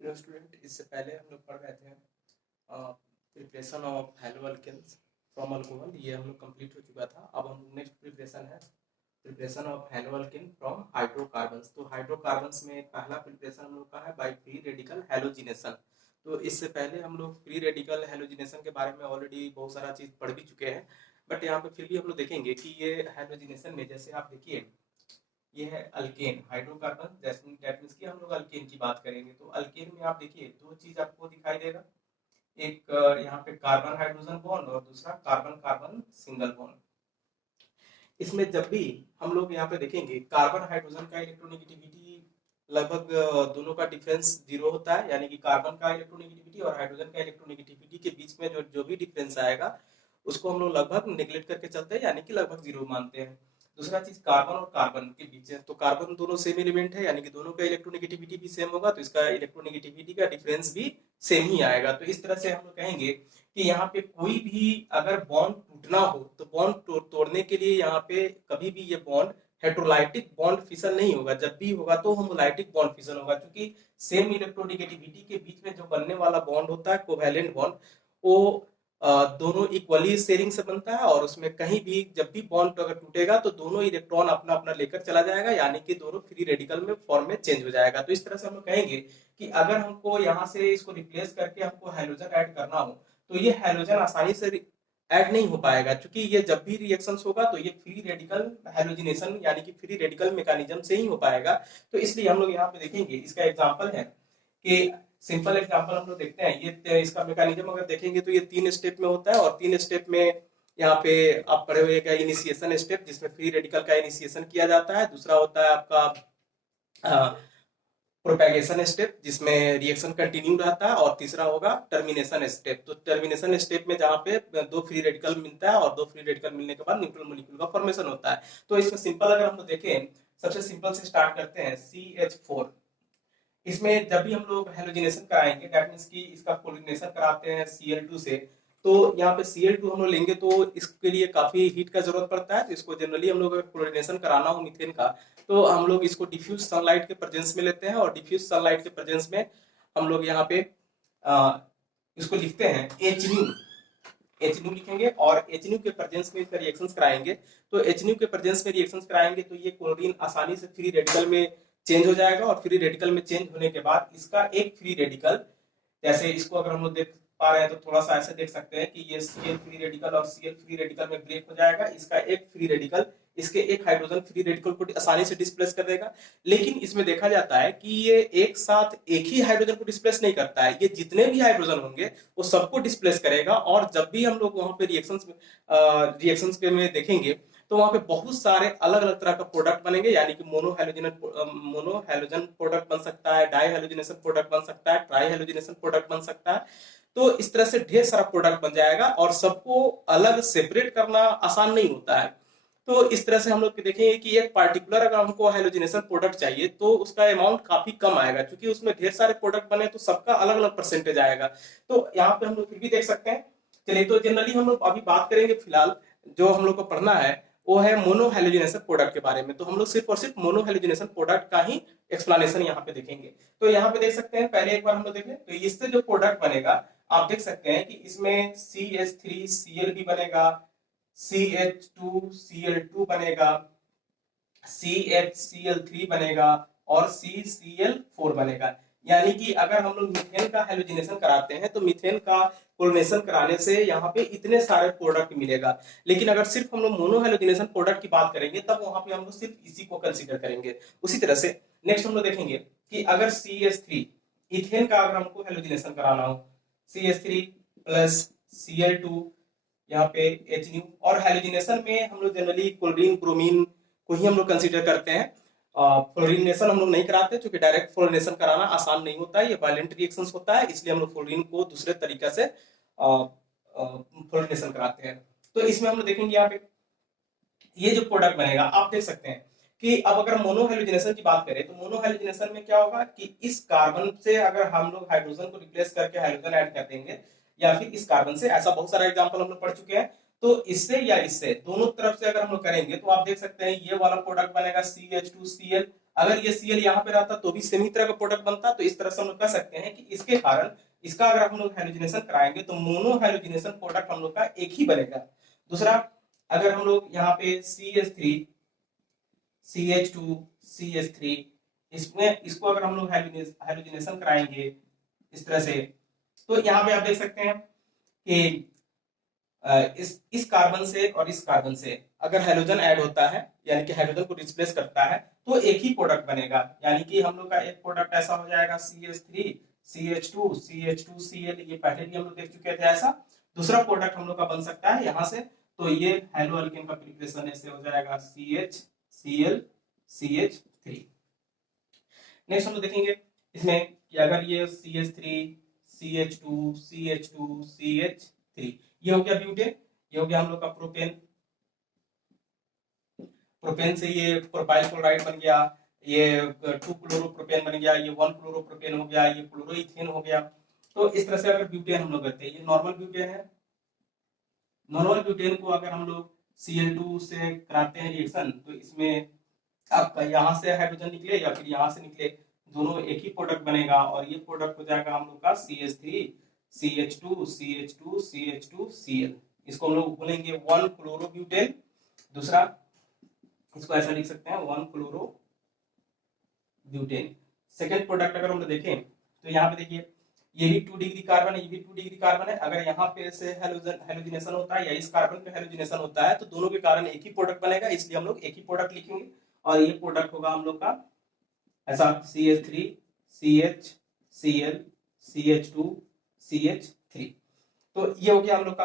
Hello student, इससे पहले हम लोग पढ़ रहे थे preparation of haloalkanes from alcohol. ये हम लोग कंप्लीट हो चुका था। अब हम नेक्स्ट प्रिपरेशन है preparation of haloalkane from hydrocarbons. तो हाइड्रोकार्बन्स में पहला प्रिपरेशन हम लोग का है बाय फ्री रेडिकल हैलोजिनेशन। तो इससे पहले हम लोग फ्री रेडिकल हैलोजिनेशन के बारे में ऑलरेडी बहुत सारा चीज़ पढ़ भी चुके हैं, बट यहाँ पे फिर भी हम लोग देखेंगे कि ये हैलोजिनेशन में, जैसे आप देखिए ये है अल्केन हाइड्रोकार्बन, जैसे दैट मींस कि हम लोग अल्केन की बात करेंगे। तो अल्केन में आप देखिए दो चीज आपको दिखाई देगा, एक यहाँ पे कार्बन हाइड्रोजन बॉन्ड और दूसरा कार्बन कार्बन सिंगल बॉन्ड। इसमें जब भी हम लोग यहाँ पे देखेंगे कार्बन हाइड्रोजन का इलेक्ट्रोनेगेटिविटी लगभग दोनों का डिफरेंस 0 होता है, यानी कि कार्बन का इलेक्ट्रोनेगेटिविटी और हाइड्रोजन का इलेक्ट्रोनेगेटिविटी के बीच में जो भी डिफरेंस आएगा उसको हम लोग लगभग नेग्लेक्ट करके चलते हैं, यानी कि लगभग 0 मानते हैं। दूसरा चीज कार्बन और कार्बन के बीच है, तो कार्बन दोनों सेम एलिमेंट है, यानी कि दोनों का इलेक्ट्रोनेगेटिविटी भी सेम होगा, तो इसका इलेक्ट्रोनेगेटिविटी का डिफरेंस भी सेम ही आएगा। तो इस तरह से हम लोग कहेंगे कि यहाँ पे कोई भी अगर बॉन्ड टूटना हो तो बॉन्ड तोड़ने के लिए यहाँ पे कभी भी ये बॉन्ड हेट्रोलाइटिक बॉन्ड फिशन नहीं होगा, जब भी होगा तो होमोलाइटिक बॉन्ड फिशन होगा, क्योंकि सेम इलेक्ट्रोनेगेटिविटी के बीच में जो बनने वाला बॉन्ड होता है कोवैलेंट बॉन्ड, वो दोनों इक्वली शेयरिंग से बनता है, और उसमें कहीं भी जब भी बॉन्ड अगर टूटेगा तो दोनों इलेक्ट्रॉन अपना अपना लेकर चला जाएगा, यानी कि दोनों फ्री रेडिकल में फॉर्म में चेंज हो जाएगा। तो इस तरह से हम लोग कहेंगे कि अगर हमको यहाँ से इसको रिप्लेस करके हमको हैलोजन ऐड करना हो तो ये हैलोजन आसानी से ऐड नहीं हो पाएगा, क्योंकि ये जब भी रिएक्शंस होगा तो ये फ्री रेडिकल हैलोजिनेशन यानी कि फ्री रेडिकल मैकेनिज्म से ही हो पाएगा। तो इसलिए हम लोग यहाँ पे देखेंगे, इसका एग्जांपल है कि सिंपल एग्जांपल हम लोग देखते हैं। ये इसका मैकेनिज्म अगर देखेंगे तो ये 3 स्टेप में होता है, और 3 स्टेप में यहाँ पे आप पढ़े हुए का इनिशिएशन स्टेप, जिसमें फ्री रेडिकल का इनिशिएशन किया जाता है। दूसरा होता है आपका प्रोपेगेशन स्टेप, जिसमें रिएक्शन कंटिन्यू रहता है, और तीसरा होगा टर्मिनेशन स्टेप। तो टर्मिनेशन स्टेप में जहाँ पे दो फ्री रेडिकल मिलता है, और दो फ्री रेडिकल मिलने के बाद न्यूट्रल मॉलिक्यूल का फॉर्मेशन होता है। तो इसमें सिंपल अगर हम लोग देखें, सबसे सिंपल से स्टार्ट करते हैं CH4। इसमें जब भी हम लोग हेलोजिनेशन कराएंगे, दैट मींस कि इसका कोऑर्डिनेशन कराते हैं Cl2 से, तो यहाँ पे Cl2 हम लोग लेंगे तो इसके लिए काफी हीट का जरूरत पड़ता है। तो इसको जनरली हम लोग अगर कोऑर्डिनेशन कराना हो मीथेन का, तो हम लोग इसको डिफ्यूज सनलाइट के प्रेजेंस में लेते हैं, और डिफ्यूज सनलाइट के प्रेजेंस में हम लोग यहाँ पे इसको लिखते हैं एच न्यू लिखेंगे, और एच न्यू के प्रेजेंस में इसका रिएक्शंस कराएंगे। तो एच न्यू के प्रेजेंस में रिएक्शंस कराएंगे तो ये क्लोरीन आसानी से फ्री रेडिकल में चेंज हो जाएगा, और फ्री रेडिकल में चेंज होने के बाद इसका एक फ्री रेडिकल, जैसे इसको अगर हम लोग देख पा रहे हैं तो थोड़ा सा ऐसे देख सकते हैं कि ये Cl फ्री रेडिकल और Cl फ्री रेडिकल में ब्रेक हो जाएगा। इसका एक फ्री रेडिकल इसके एक हाइड्रोजन फ्री रेडिकल को आसानी से डिस्प्लेस कर देगा। लेकिन इसमें देखा जाता है कि ये एक साथ एक ही हाइड्रोजन को डिस्प्लेस नहीं करता है, ये जितने भी हाइड्रोजन होंगे वो सबको डिस्प्लेस करेगा। और जब भी हम लोग वहां पे रिएक्शंस के में देखेंगे तो वहां पे बहुत सारे अलग अलग तरह का प्रोडक्ट बनेंगे, यानी कि मोनो हैलोजन प्रोडक्ट बन सकता है, डाई हैलोजिनेशन प्रोडक्ट बन सकता है, ट्राई हैलोजिनेशन प्रोडक्ट बन सकता है। तो इस तरह से ढेर सारा प्रोडक्ट बन जाएगा, और सबको अलग सेपरेट करना आसान नहीं होता है। तो इस तरह से हम लोग देखेंगे कि एक पार्टिकुलर अगर हमको हैलोजिनेशन प्रोडक्ट चाहिए तो उसका अमाउंट काफी कम आएगा, क्योंकि उसमें ढेर सारे प्रोडक्ट बने तो सबका अलग अलग परसेंटेज आएगा। तो यहाँ पे हम लोग फिर भी देख सकते हैं। चलिए, तो जनरली हम लोग अभी बात करेंगे, फिलहाल जो हम लोग को पढ़ना है वो है मोनो हैलोजिनेशन प्रोडक्ट के बारे में। तो हम लोग सिर्फ और सिर्फ मोनो हैलोजिनेशन प्रोडक्ट का ही एक्सप्लेनेशन यहाँ पे देखेंगे। तो यहाँ पे देख सकते हैं, पहले एक बार हम लोग देखें तो इससे जो प्रोडक्ट बनेगा आप देख सकते हैं कि इसमें CH3Cl भी बनेगा, CH2Cl2 बनेगा, CHCl3 बनेगा, और CCl4 बनेगा। यानी कि अगर हम लोग मीथेन का हैलोजिनेशन कराते हैं तो मीथेन का क्लोरीनेशन कराने से यहाँ पे इतने सारे प्रोडक्ट मिलेगा। लेकिन अगर सिर्फ हम लोग मोनो हैलोजिनेशन प्रोडक्ट की बात करेंगे तब वहां पे हम लोग सिर्फ इसी को कंसीडर करेंगे। उसी तरह से नेक्स्ट हम लोग देखेंगे कि अगर CH3 इथेन का अगर हमको हैलोजिनेशन कराना हो, CH3 प्लस Cl2 यहाँ पे H और हैलोजिनेशन में हम लोग जनरली क्लोरीन ब्रोमीन को ही हम लोग कंसीडर करते हैं। फ्लोरिनेशन हम लोग नहीं कराते, क्योंकि डायरेक्ट फ्लोरिनेशन कराना आसान नहीं होता है, ये वायलेंट रिएक्शंस होता है, इसलिए हम लोग फ्लोरीन को दूसरे तरीके से फ्लोरिनेशन कराते हैं। तो इसमें हम लोग देखेंगे यहाँ पे ये जो प्रोडक्ट बनेगा आप देख सकते हैं कि अब अगर मोनो हैलोजिनेशन की बात करें तो मोनो हैलोजिनेशन में क्या होगा कि इस कार्बन से अगर हम लोग हाइड्रोजन को रिप्लेस करके हाइड्रोजन ऐड कर देंगे, या फिर इस कार्बन से, ऐसा बहुत सारा एग्जांपल हम लोग पढ़ चुके हैं। तो इससे या इससे दोनों तरफ से अगर हम लोग करेंगे तो आप देख सकते हैं ये वाला प्रोडक्ट बनेगा CH2Cl, अगर ये Cl यहाँ पे रहता तो भी सेम ही तरह का प्रोडक्ट बनता। तो इस तरह से हम लोग कह सकते हैं कि इसके कारण इसका अगर हम लोग हैलोजिनेशन कराएंगे तो मोनो हैलोजिनेशन प्रोडक्ट हम लोग का एक ही बनेगा। दूसरा, अगर हम लोग यहाँ पे CH3 CH2 CH3 इसमें इसको अगर हम लोग हैलोजिनेशन कराएंगे इस तरह से, तो यहाँ पे आप देख सकते हैं कि इस कार्बन से और इस कार्बन से अगर हाइड्रोजन ऐड होता है, यानी कि हाइड्रोजन को रिप्लेस करता है, तो एक ही प्रोडक्ट बनेगा। यानी कि हम लोग का एक प्रोडक्ट ऐसा हो जाएगा CH3 CH2 CH2Cl, ये पहले भी हम लोग देख चुके थे ऐसा। दूसरा प्रोडक्ट हम लोग का बन सकता है यहाँ से, तो ये हैलो अल्केन का प्रिपरेशन ऐसे हो जाएगा CHCl CH3। नेक्स्ट हम लोग देखेंगे इसमें कि अगर ये CH3 CH2 CH2 CH3, ये हो गया ब्यूटेन, ये हो गया हम लोग का प्रोपेन। प्रोपेन से ये प्रोपाइल क्लोराइड बन गया, ये 2 क्लोरोप्रोपेन बन गया, ये 1 क्लोरोप्रोपेन हो गया, ये क्लोरोइथेन हो गया। तो इस तरह से अगर ब्यूटेन हम लोग करते हैं, ये नॉर्मल ब्यूटेन है। नॉर्मल ब्यूटेन को अगर हम लोग Cl2 से कराते हैं रिएक्शन, तो इसमें आपका यहाँ से हाइड्रोजन निकले या फिर यहाँ से निकले, दोनों एक ही प्रोडक्ट बनेगा, और ये प्रोडक्ट हो जाएगा हम लोग का CH3 CH2 CH2 CH2 Cl। इसको हम लोग बोलेंगे 1 क्लोरोब्यूटेन। दूसरा, इसको ऐसा लिख सकते हैं 1 क्लोरोब्यूटेन। सेकेंड प्रोडक्ट अगर हम लोग देखें तो यहाँ पे देखिए, ये भी 2 डिग्री कार्बन है, ये भी 2 डिग्री कार्बन है। अगर यहाँ पे से हैलोजिनेशन होता है या इस कार्बन पे हैलोजिनेशन होता है, तो दोनों के कारण एक ही प्रोडक्ट बनेगा, इसलिए हम लोग एक ही प्रोडक्ट लिखेंगे, और ये प्रोडक्ट होगा हम लोग का ऐसा CH3 CH Cl CH2 CH3। तो ये हो गया हम लोग का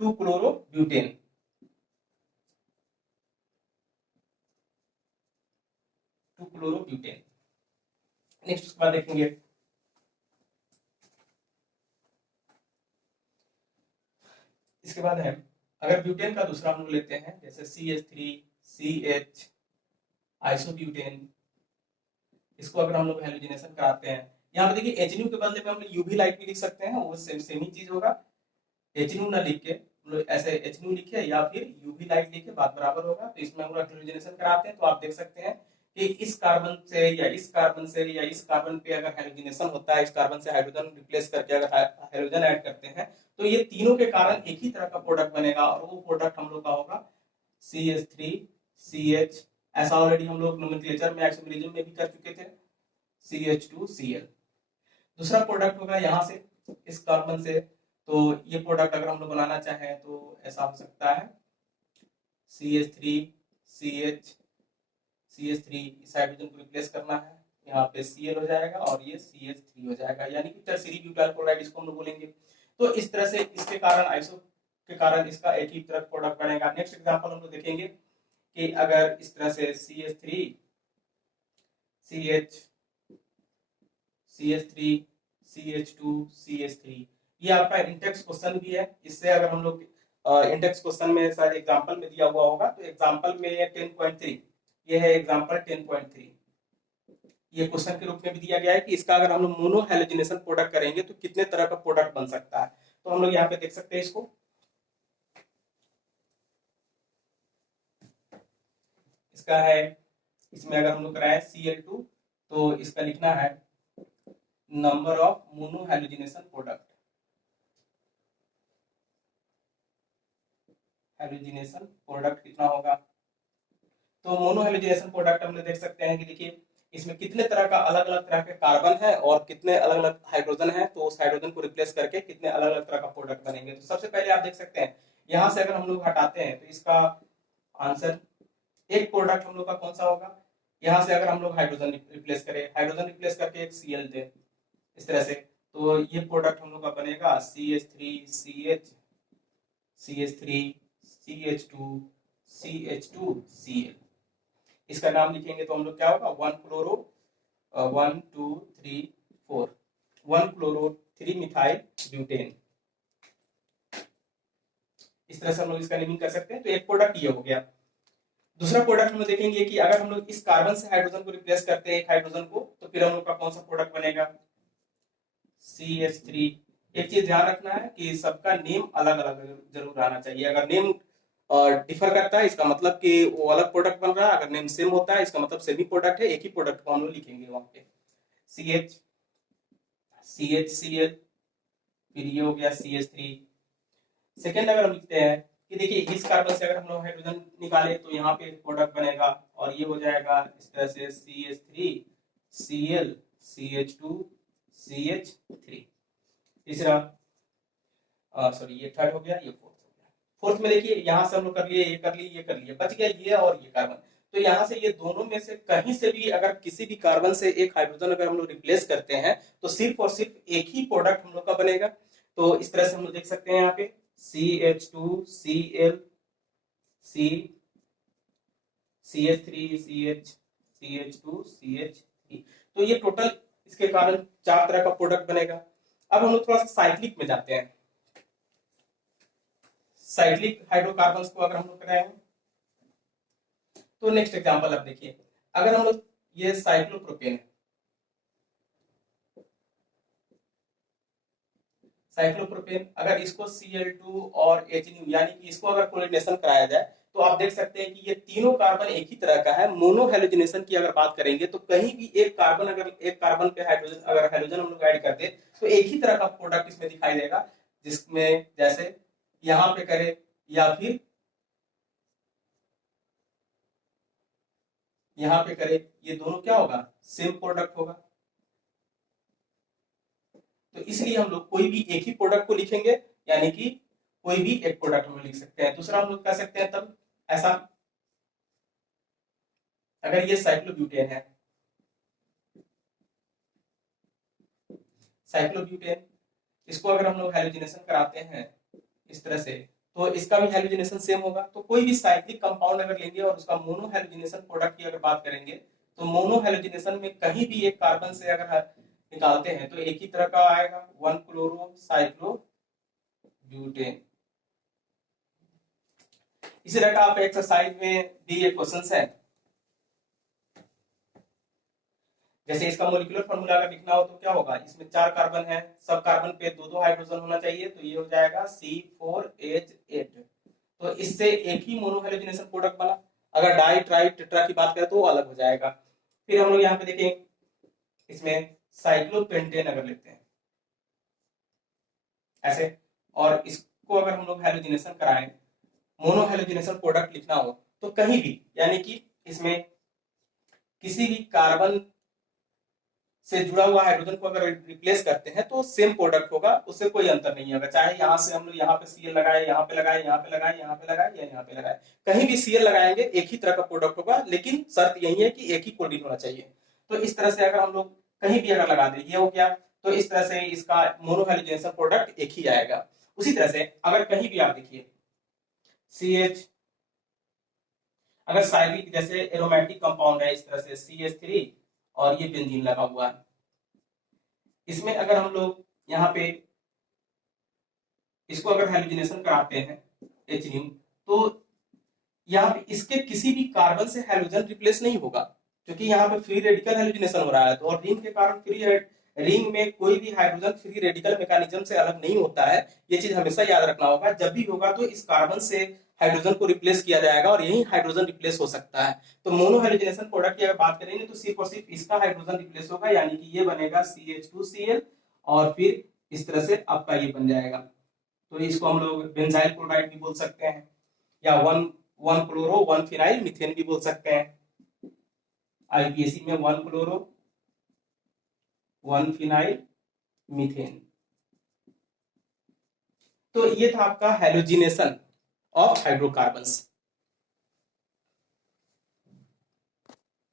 2 क्लोरोब्यूटेन। 2 क्लोरोब्यूटेन। नेक्स्ट उसके बाद देखेंगे, इसके बाद है अगर ब्यूटेन का दूसरा हम लोग लेते हैं, जैसे CH3 CH आइसोब्यूटेन, इसको अगर हम लोग हैलोजिनेशन कराते हैं, यहाँ पे देखिए HNU के बदले में हम लोग UV लाइट भी लिख सकते हैं, वो सेम ही चीज होगा। HNU ना लिख के हम लोग ऐसे HNU लिखे या फिर UV लाइट लिखे, बात बराबर होगा। तो इसमें हम लोग हैलोजिनेशन कराते हैं, तो आप देख सकते हैं कि इस कार्बन से या इस कार्बन से या इस कार्बन पे अगर हैलोजिनेशन होता है, इस कार्बन से हाइड्रोजन रिप्लेस करके अगर हाइड्रोजन ऐड करते हैं, तो ये तीनों के कारण एक ही तरह का प्रोडक्ट बनेगा, और वो प्रोडक्ट हम लोग का होगा CH3 CH, ऐसा ऑलरेडी हम लोग नोमेनक्लेचर में आइसोमेरिज्म में भी कर चुके थे, CH2 Cl। दूसरा प्रोडक्ट होगा यहाँ से इस कार्बन से, तो ये प्रोडक्ट अगर हम लोग बनाना चाहें तो ऐसा हो सकता है CH3 CH CH3, इस हाइड्रोजन को रिप्लेस करना है, यहाँ पे Cl हो जाएगा और ये CH3 हो जाएगा, यानी कि टर्शियरी ब्यूटाइल क्लोराइड इसको हम लोग बोलेंगे। तो इस तरह से इसके कारण आइसो के कारण इसका एक ही तरह प्रोडक्ट बनेगा। नेक्स्ट एग्जांपल हम लोग देखेंगे कि अगर इस तरह से CH3 CH CH3 CH2 CH3, ये आपका इंडेक्स क्वेश्चन भी है। इससे अगर हम लोग इंडेक्स क्वेश्चन में शायद एग्जांपल में दिया हुआ होगा, तो एग्जांपल में 10.3, ये है एग्जांपल 10.3, ये क्वेश्चन के रूप में भी दिया गया है कि इसका अगर हम लोग मोनो हैलोजिनेशन प्रोडक्ट करेंगे तो कितने तरह का प्रोडक्ट बन सकता है। तो हम लोग यहाँ पे देख सकते हैं इसको, इसका है, इसमें अगर हम लोग कराए Cl2, तो इसका लिखना है number of mono halogenation product, halogenation product कितना होगा। तो मोनो हैलोजिनेशन प्रोडक्ट हम लोग देख सकते हैं कि देखिए इसमें कितने तरह का अलग अलग तरह के कार्बन है और कितने अलग अलग हाइड्रोजन है, तो उस हाइड्रोजन को रिप्लेस करके कितने अलग अलग तरह का प्रोडक्ट बनेंगे। तो सबसे पहले आप देख सकते हैं यहाँ से अगर हम लोग हटाते हैं तो इसका आंसर, एक प्रोडक्ट हम लोग का कौन सा होगा, यहाँ से अगर हम लोग हाइड्रोजन रिप्लेस करें, हाइड्रोजन रिप्लेस करके एक Cl दे इस तरह से, तो ये प्रोडक्ट हम लोग का बनेगा CH3 CH CH3 CH2 CH2 Cl। इसका नाम लिखेंगे तो हम लोग क्या होगा 1 क्लोरो 1 2 3 4 1 क्लोरो 3 मिथाइल ब्यूटेन। इस तरह से हम लोग इसका नेमिंग कर सकते हैं। तो एक प्रोडक्ट ये हो गया। दूसरा प्रोडक्ट हम लोग देखेंगे कि अगर हम लोग इस कार्बन से हाइड्रोजन को रिप्लेस करते हैं एक हाइड्रोजन को, तो फिर हम लोग का कौन सा प्रोडक्ट बनेगा CH3। एक चीज ध्यान रखना है कि सबका नेम अलग अलग जरूर आना चाहिए। अगर नेम और डिफर करता है, इसका मतलब कि वो अलग प्रोडक्ट बन रहा है। अगर नेम सेम होता है इसका मतलब सेम ही प्रोडक्ट है, एक ही प्रोडक्ट को हम लोग लिखेंगे वहां पे। CH CHCl, फिर ये हो गया CH3। सेकेंड अगर हम लिखते हैं कि देखिए इस कार्बन से अगर हम लोग हाइड्रोजन निकाले तो यहाँ पे प्रोडक्ट बनेगा और ये हो जाएगा इस तरह से CH3 Cl CH2 CH3। तीसरा सॉरी ये थर्ड हो गया, ये फोर्थ हो गया। फोर्थ में देखिए यहाँ से हम लोग कर लिए, ये कर लिए, ये कर लिए, बच गया ये और ये कार्बन। तो यहाँ से ये दोनों में से कहीं से भी अगर किसी भी कार्बन से एक हाइड्रोजन अगर हम लोग रिप्लेस करते हैं तो सिर्फ और सिर्फ एक ही प्रोडक्ट हम लोग का बनेगा। तो इस तरह से हम लोग देख सकते हैं यहाँ पे CH2 Cl C CH3 CH CH2 CH3। तो ये टोटल इसके कारण 4 तरह का प्रोडक्ट बनेगा। अब हम लोग थोड़ा सा साइक्लिक में जाते हैं। साइक्लिक हाइड्रोकार्बन्स को अगर हम लोग कराएं तो नेक्स्ट एग्जांपल अब देखिए, अगर हम लोग ये साइक्लोप्रोपेन है, साइक्लोप्रोपेन अगर इसको Cl2 और HNU यानी कि इसको अगर कोऑर्डिनेशन कराया जाए तो आप देख सकते हैं कि ये तीनों कार्बन एक ही तरह का है। मोनो हैलोजनेशन की अगर बात करेंगे तो कहीं भी एक कार्बन अगर एक कार्बन पे हाइड्रोजन अगर हाइड्रोजन हम लोग ऐड कर दे तो एक ही तरह का प्रोडक्ट इसमें दिखाई देगा, जिसमें जैसे यहाँ पे करे या फिर यहाँ पे करे, ये दोनों क्या होगा, सेम प्रोडक्ट होगा। तो इसलिए हम लोग कोई भी एक ही प्रोडक्ट को लिखेंगे, यानी कि कोई भी एक प्रोडक्ट हम लिख सकते हैं। दूसरा हम लोग कह सकते हैं तब ऐसा, अगर ये साइक्लोब्यूटेन है, साइक्लोब्यूटेन इसको अगर हम लोग हैलोजिनेशन कराते हैं इस तरह से तो इसका भी हैलोजिनेशन सेम होगा। तो कोई भी साइक्लिक कंपाउंड अगर लेंगे और उसका मोनो हैलोजिनेशन प्रोडक्ट की अगर बात करेंगे तो मोनो हैलोजिनेशन में कहीं भी एक कार्बन से अगर निकालते हैं तो एक ही तरह का आएगा, 1 क्लोरो साइक्लोब्यूटेन। इसी तरह का आप एक्सरसाइज में दी ये क्वेश्चन है, जैसे इसका मोलिकुलर फॉर्मूला अगर लिखना हो तो क्या होगा, इसमें 4 कार्बन है, सब कार्बन पे 2-2 हाइड्रोजन होना चाहिए, तो ये हो जाएगा C4H8। तो इससे एक ही मोनो हैलोजिनेशन प्रोडक्ट बना। अगर डाई ट्राई टेट्रा की बात करें तो वो अलग हो जाएगा। फिर हम लोग यहाँ पे देखें, इसमें साइक्लोपेंटेन अगर लेते हैं ऐसे, और इसको अगर हम लोग हैलोजिनेशन कराएं, मोनो हैलोजिनेशन प्रोडक्ट लिखना हो तो कहीं भी, यानी कि इसमें किसी भी कार्बन से जुड़ा हुआ हाइड्रोजन को अगर रिप्लेस करते हैं तो सेम प्रोडक्ट होगा, उससे कोई अंतर नहीं होगा। चाहे यहाँ से हम लोग यहाँ पे Cl लगाए, यहाँ पे लगाए, यहाँ पे लगाए, यहाँ पे लगाए या यहाँ पे लगाए, कहीं भी Cl लगाएंगे एक ही तरह का प्रोडक्ट होगा, लेकिन शर्त यही है कि एक ही कोडिंग होना चाहिए। तो इस तरह से अगर हम लोग कहीं भी अगर लगा दें, ये हो गया, तो इस तरह से इसका मोनोहैलोजेनेशन प्रोडक्ट एक ही आएगा। उसी तरह से अगर कहीं भी आप देखिए CH, अगर साइक्लिक जैसे एरोमेटिक कंपाउंड है इस तरह से CH3 और ये बेंजीन लगा हुआ है, इसमें अगर हम लोग यहाँ पे इसको अगर हैलोजिनेशन कराते हैं HNU, तो यहाँ पे इसके किसी भी कार्बन से हैलोजन रिप्लेस नहीं होगा, क्योंकि यहाँ पे फ्री रेडिकल हैलोजिनेशन हो रहा है। तो और रिंग के कारण रिंग में कोई भी हाइड्रोजन फ्री रेडिकल मैकेनिज्म से अलग नहीं होता है। ये चीज हमेशा याद रखना होगा, जब भी होगा तो इस कार्बन से हाइड्रोजन को रिप्लेस किया जाएगा और यही हाइड्रोजन रिप्लेस हो सकता है। तो मोनो हैलोजिनेशन प्रोडक्ट की अगर बात करेंगे तो सिर्फ और सिर्फ इसका हाइड्रोजन रिप्लेस होगा, यानी कि ये बनेगा CH2Cl और फिर इस तरह से आपका ये बन जाएगा। तो इसको हम लोग बेंजाइल क्लोराइड भी बोल सकते हैं, या 1 क्लोरो 1 फिनाइल मीथेन भी बोल सकते हैं। IUPAC में 1 क्लोरो 1 फिनाइल मीथेन। तो ये था आपका हैलोजिनेशन ऑफ हाइड्रोकार्बन्स।